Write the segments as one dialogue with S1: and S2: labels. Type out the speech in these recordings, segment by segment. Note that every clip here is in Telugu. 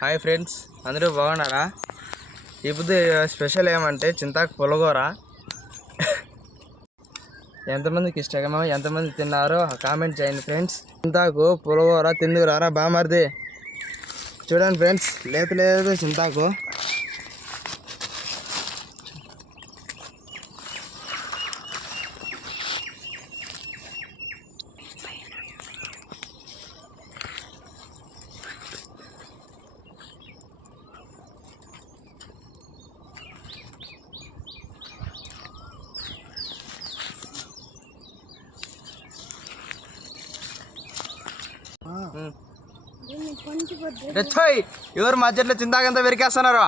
S1: హాయ్ ఫ్రెండ్స్ అందరూ బాగున్నారా? ఇప్పుడు స్పెషల్ ఏమంటే చింతాకు పులగూర. ఎంతమందికి ఇష్టమో ఎంతమంది తిన్నారో కామెంట్ చేయండి ఫ్రెండ్స్. చింతాకు పులగూర తిందుకురారా బామర్ది? చూడండి ఫ్రెండ్స్ లేత లేదు చింతాకు. రెచ్చోయ్ ఎవరు మధ్యలో చింతాకంతా వెరికేస్తున్నారు?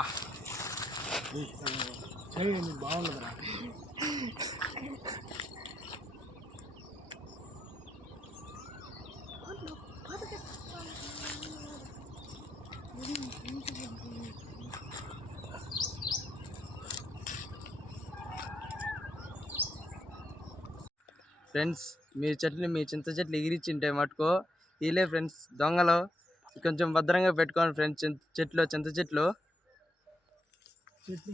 S1: ఫ్రెండ్స్ మీ చెట్లు మీ చింత చెట్లు ఎగిరిచ్చింటే మటుకు వీలే ఫ్రెండ్స్ దొంగలు. కొంచెం భద్రంగా పెట్టుకోండి ఫ్రెండ్స్ చెట్లు చింత చెట్లు.
S2: చెట్లు